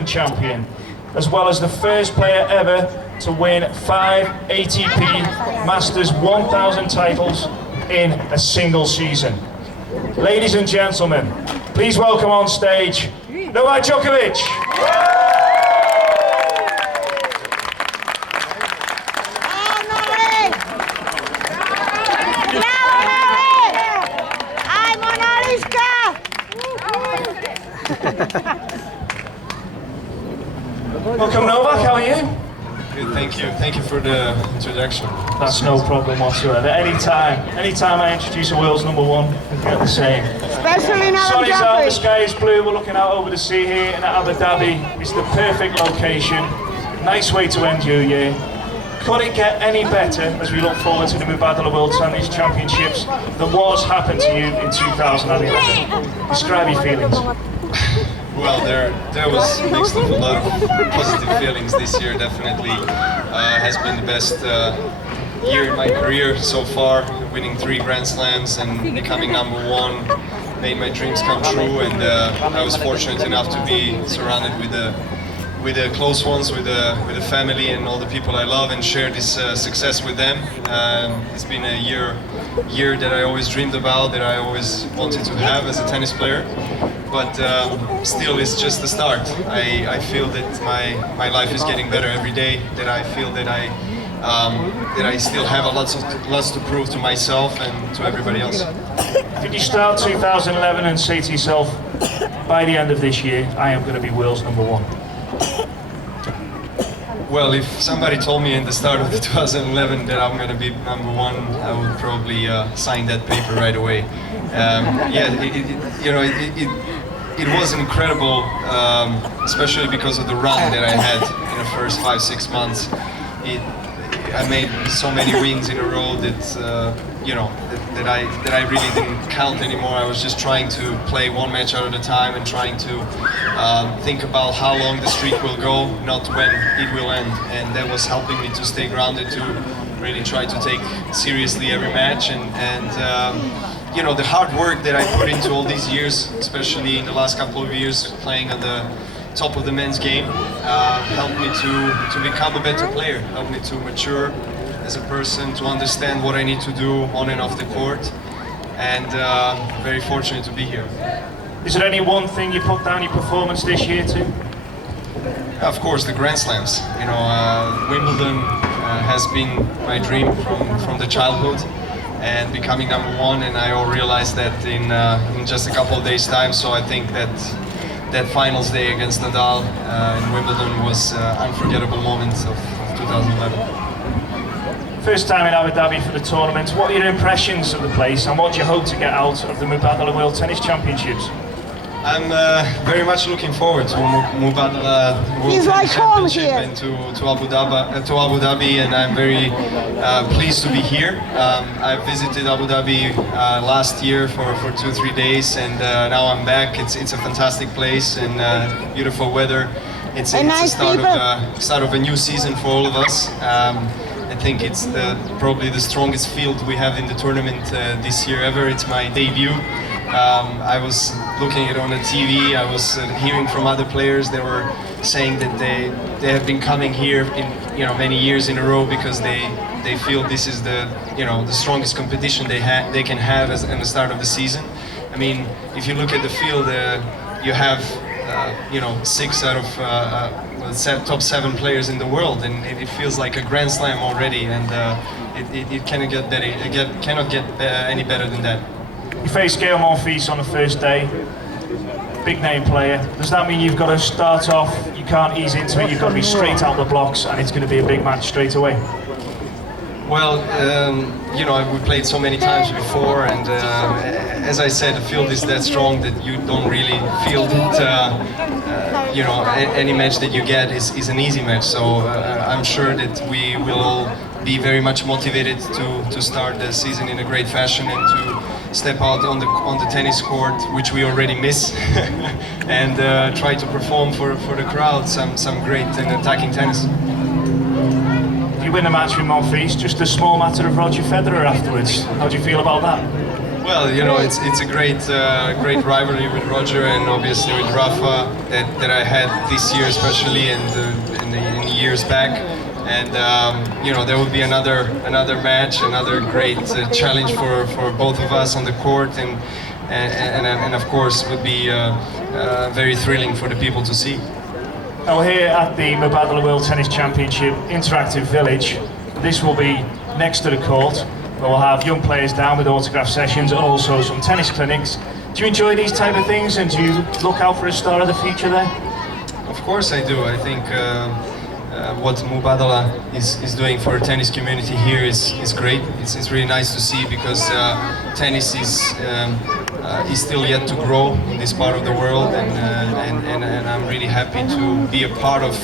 Champion, as well as the first player ever to win 5 ATP Masters 1000 titles in a single season. Ladies and gentlemen, please welcome on stage Novak Djokovic. Welcome Novak, how are you? Good, thank you. Thank you for the introduction. That's no problem whatsoever. Anytime I introduce a world's number one, we get the same. Especially now. Sun is out, the sky is blue, we're looking out over the sea here in Abu Dhabi. It's the perfect location. Nice way to end your year. Could it get any better as we look forward to the Mubadala World Tennis Championships that was happened to you in 2011? Describe your feelings. Well, there was mixed with a lot of positive feelings this year. Definitely has been the best year in my career so far. Winning 3 Grand Slams and becoming #1 made my dreams come true. And I was fortunate enough to be surrounded with the close ones, with the family and all the people I love, and share this success with them. It's been a year that I always dreamed about, that I always wanted to have as a tennis player. But still, it's just the start. I feel that my life is getting better every day. That I feel that I still have lots to prove to myself and to everybody else. Did you start 2011 and say to yourself, by the end of this year, I am going to be world's #1? Well, if somebody told me in the start of 2011 that I'm going to be #1, I would probably sign that paper right away. It was incredible, especially because of the run that I had in the first 5-6 months. I made so many wins in a row that that I really didn't count anymore. I was just trying to play one match at a time and trying to think about how long the streak will go, not when it will end. And that was helping me to stay grounded, to really try to take seriously every match. And the hard work that I put into all these years, especially in the last couple of years playing on the top of the men's game, helped me to become a better player, helped me to mature as a person, to understand what I need to do on and off the court, and very fortunate to be here. Is there any one thing you put down your performance this year to? Of course, the Grand Slams. Wimbledon has been my dream from the childhood, and becoming #1, and I all realized that in just a couple of days' time. So I think that finals day against Nadal in Wimbledon was unforgettable moments of 2011. First time in Abu Dhabi for the tournament. What are your impressions of the place, and what do you hope to get out of the Mubadala World Tennis Championships? I'm very much looking forward to Mubadala World Tennis Championship and to Abu Dhabi, and I'm very pleased to be here. I visited Abu Dhabi last year for 2-3 days, and now I'm back. It's a fantastic place and beautiful weather. It's a start of a new season for all of us. I think it's probably the strongest field we have in the tournament this year ever. It's my debut. I was looking at it on the TV. I was hearing from other players. They were saying that they have been coming here in many years in a row because they feel this is the strongest competition they can have in the start of the season. I mean, if you look at the field, you have 6 out of top 7 players in the world, and it feels like a Grand Slam already, and it cannot get any better than that. You face Gael Monfils on the first day, big name player. Does that mean you've got to start off, you can't ease into it, you've got to be straight out the blocks and it's going to be a big match straight away? Well, we played so many times before, and as I said, the field is that strong that you don't really feel that any match that you get is an easy match. So I'm sure that we will all be very much motivated to start the season in a great fashion and to step out on the tennis court, which we already miss, and try to perform for the crowd some great and attacking tennis. You win the match with Monfils, just a small matter of Roger Federer afterwards. How do you feel about that? Well, you know, it's a great rivalry with Roger and obviously with Rafa that I had this year especially and in the years back. And you know, there will be another match, another great challenge for both of us on the court, and of course would be very thrilling for the people to see. Now here at the Mubadala World Tennis Championship Interactive Village, this will be next to the court, where we'll have young players down with autograph sessions and also some tennis clinics. Do you enjoy these type of things, and do you look out for a star of the future there? Of course I do. I think what Mubadala is doing for the tennis community here is great. It's really nice to see, because tennis is still yet to grow in this part of the world, and I'm really happy to be a part of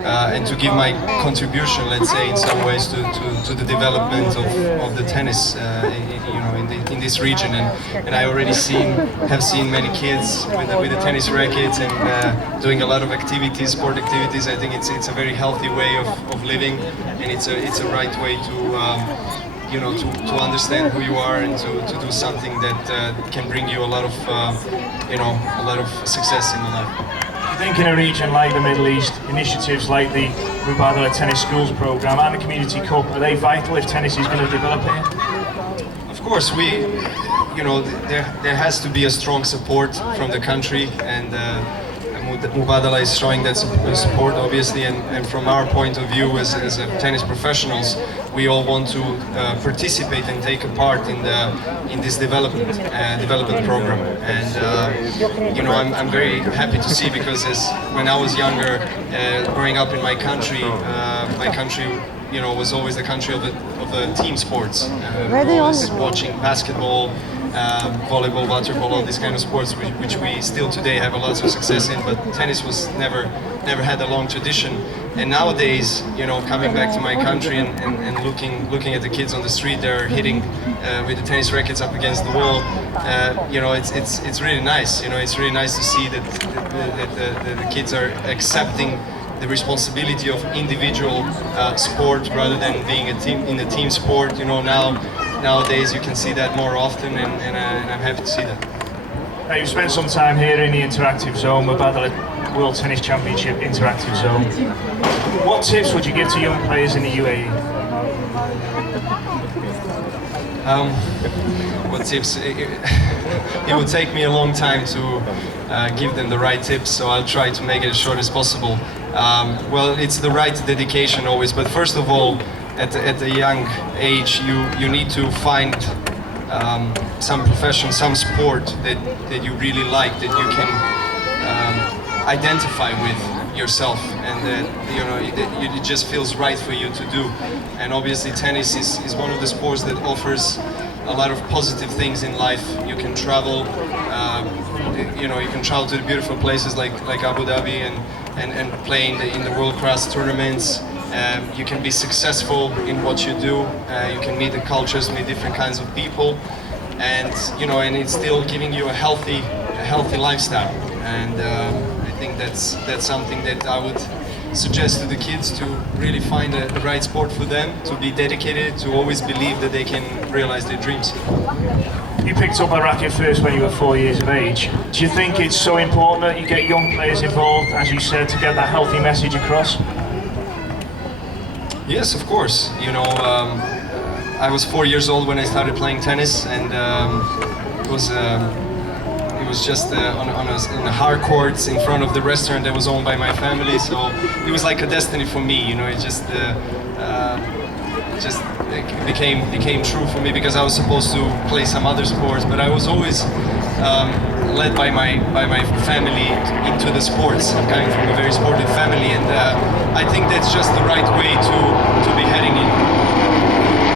and to give my contribution, let's say, in some ways to the development of the tennis, you know, in this region. And I already have seen many kids with the tennis rackets and doing a lot of activities, sport activities. I think it's a very healthy way of living, and it's a right way to you know, to understand who you are and to do something that can bring you a lot of you know, a lot of success in life. I think in a region like the Middle East, initiatives like the Mubadala Tennis Schools program and the Community Cup, are they vital if tennis is going to develop here? Of course, you know, there has to be a strong support from the country, and Mubadala is showing that support, obviously, and from our point of view as tennis professionals, we all want to participate and take a part in this development program. And you know, I'm very happy to see, because when I was younger, growing up in my country, you know, was always the country of the team sports. Always watching basketball, volleyball, water all these kind of sports, which we still today have a lot of success in, but tennis was never had a long tradition. And nowadays, you know, coming back to my country and looking at the kids on the street, they're hitting with the tennis rackets up against the wall. You know, it's really nice. You know, it's really nice to see that the kids are accepting the responsibility of individual sport rather than being in a team sport. You know, nowadays you can see that more often, and I'm happy to see that. Now, you've spent some time here in the Interactive Zone, Mubadala World Tennis Championship Interactive Zone. What tips would you give to young players in the UAE? What tips? It would take me a long time to give them the right tips, so I'll try to make it as short as possible. Well, it's the right dedication always, but first of all, at a young age, you need to find some profession, some sport that you really like, that you can identify with yourself, and that, you know, it just feels right for you to do. And obviously tennis is one of the sports that offers a lot of positive things in life. You can travel, you know, you can travel to the beautiful places like Abu Dhabi and play in the world-class tournaments. You can be successful in what you do. You can meet the cultures, meet different kinds of people, and you know, and it's still giving you a healthy lifestyle. And I think that's something that I would suggest to the kids, to really find the right sport for them, to be dedicated, to always believe that they can realize their dreams. You picked up a racket first when you were 4 years of age. Do you think it's so important that you get young players involved, as you said, to get that healthy message across? Yes, of course. You know, I was 4 years old when I started playing tennis, and it was just in the hard courts in front of the restaurant that was owned by my family. So it was like a destiny for me. You know, it just became true for me, because I was supposed to play some other sports, but I was always led by my family into the sports. I'm coming from a very sportive family, and I think that's just the right way to be heading in.